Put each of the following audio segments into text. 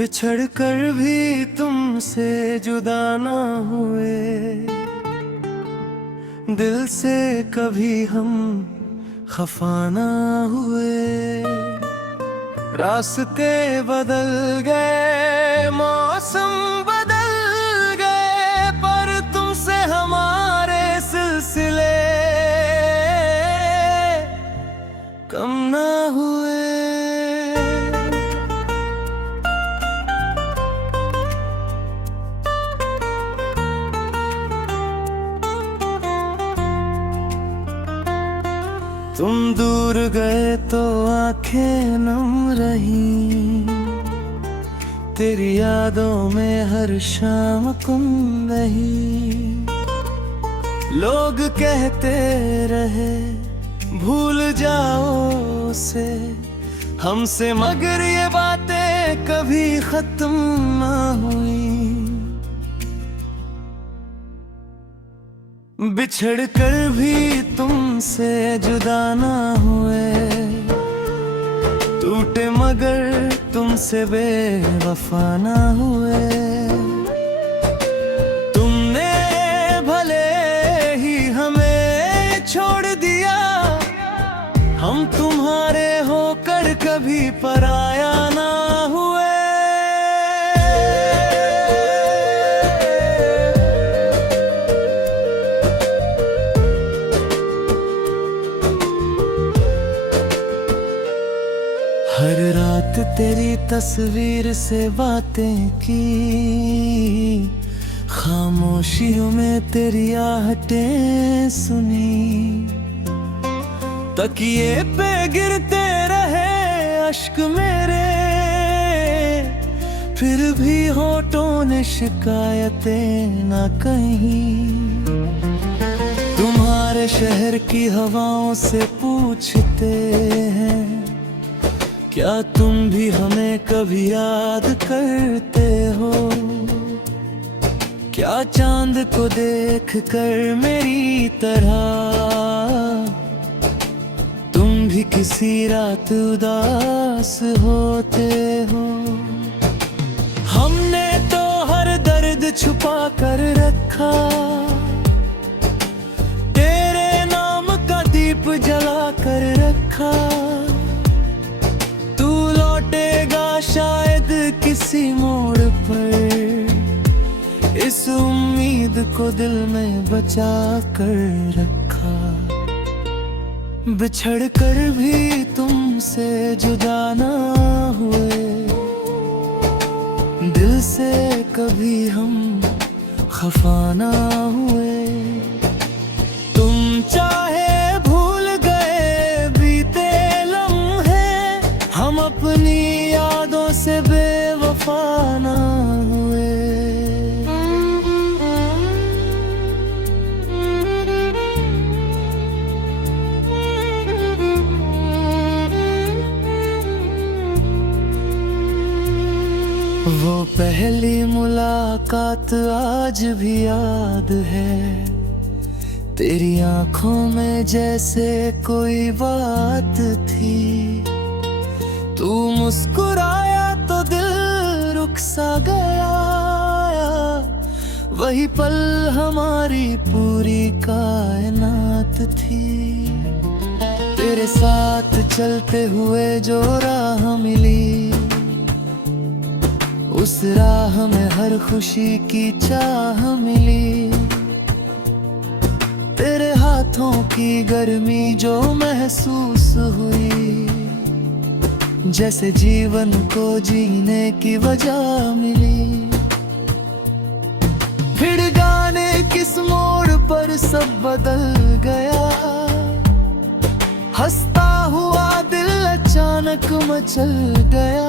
बिछड़ कर भी तुमसे जुदा ना हुए, दिल से कभी हम खफा ना हुए। रास्ते बदल गए, मौसम बदल गए, पर तुमसे हमारे सिलसिले कम ना हुए। तुम दूर गए तो आंखें नम रही, तेरी यादों में हर शाम गुम रही। लोग कहते रहे भूल जाओ उसे हमसे, मगर ये बातें कभी खत्म ना हुई। बिछड़ कर भी तुमसे जुदा ना हुए, टूटे मगर तुमसे बेवफा ना हुए। तुमने भले ही हमें छोड़ दिया, हम तुम्हारे होकर कभी पराया ना हुए। हर रात तेरी तस्वीर से बातें की, खामोशियों में तेरी आहटें सुनी। तकिए पे गिरते रहे अश्क मेरे, फिर भी होठों ने शिकायतें ना कहीं। तुम्हारे शहर की हवाओं से पूछते हैं, क्या तुम भी हमें कभी याद करते हो? क्या चांद को देख कर मेरी तरह तुम भी किसी रात उदास होते हो? हमने तो हर दर्द छुपा कर रखा, तेरे नाम का दीप जला कर रखा। शायद किसी मोड़ पर इस उम्मीद को दिल में बचा कर रखा। बिछड़ कर भी तुमसे जुदा ना हुए, दिल से कभी हम खफा ना हुए। तुम चाहे भूल गए बीते लम्हे, हम अपनी यादों से बेवफा ना हुए। वो पहली मुलाकात आज भी याद है, तेरी आंखों में जैसे कोई बात थी। तू मुस्कुराया तो दिल रुक सा गया, वही पल हमारी पूरी कायनात थी। तेरे साथ चलते हुए जो राह मिली, उस राह में हर खुशी की चाह मिली। तेरे हाथों की गर्मी जो महसूस हुई, जैसे जीवन को जीने की वजह मिली। फिर गाने किस मोड़ पर सब बदल गया, हंसता हुआ दिल अचानक मचल गया।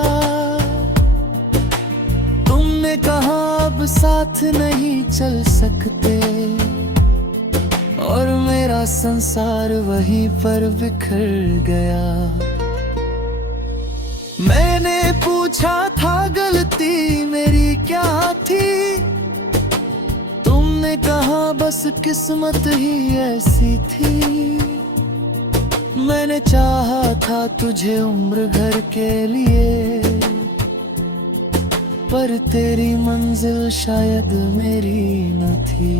तुमने कहा अब साथ नहीं चल सकते, और मेरा संसार वहीं पर बिखर गया। मैंने पूछा था गलती मेरी क्या थी, तुमने कहा बस किस्मत ही ऐसी थी। मैंने चाहा था तुझे उम्र भर के लिए, पर तेरी मंजिल शायद मेरी न थी।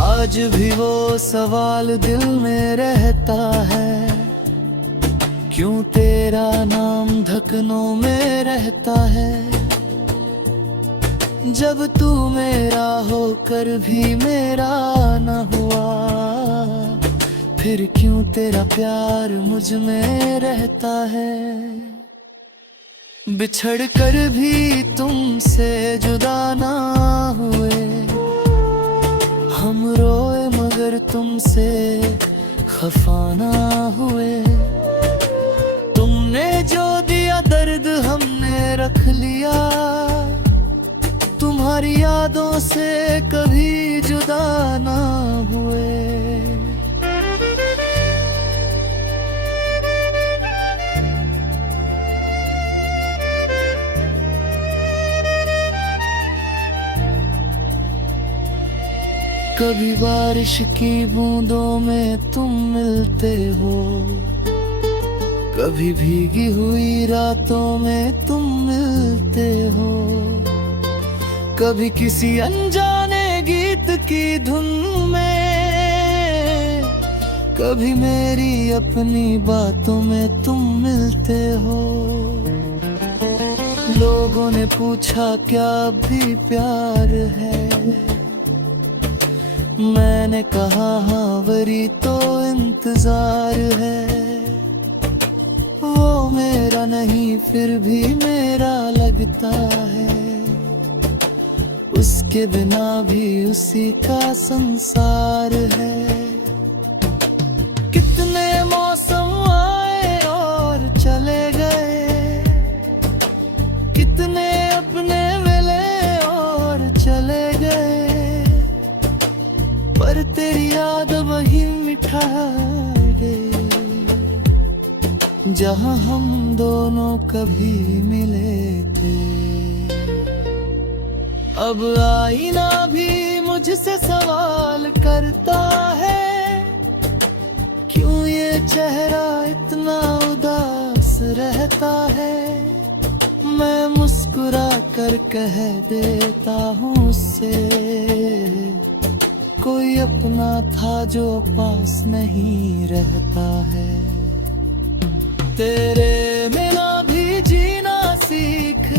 आज भी वो सवाल दिल में रहता है, क्यों तेरा नाम धड़कनों में रहता है। जब तू मेरा होकर भी मेरा न हुआ, फिर क्यों तेरा प्यार मुझ में रहता है। बिछड़ कर भी तुमसे जुदा ना हुए, हम रोए मगर तुमसे खफा ना हुए। तुमने जो दिया दर्द हमने रख लिया, तुम्हारी यादों से कभी जुदा ना हुए। कभी बारिश की बूंदों में तुम मिलते हो, कभी भीगी हुई रातों में तुम मिलते हो। कभी किसी अनजाने गीत की धुन में, कभी मेरी अपनी बातों में तुम मिलते हो। लोगों ने पूछा क्या अब भी प्यार है, मैंने कहा हाँ वरी तो इंतजार है। वो मेरा नहीं फिर भी मेरा लगता है, उसके बिना भी उसी का संसार है। कितने मौसम आए और चले गए, कितने अपने मिले और चले गए, पर तेरी याद वही मिठा गई, जहां हम दोनों कभी मिले थे। अब आईना भी मुझसे सवाल करता है, क्यों ये चेहरा इतना उदास रहता है। मैं मुस्कुरा कर कह देता हूँ उससे, कोई अपना था जो पास नहीं रहता है। तेरे बिना भी जीना सीख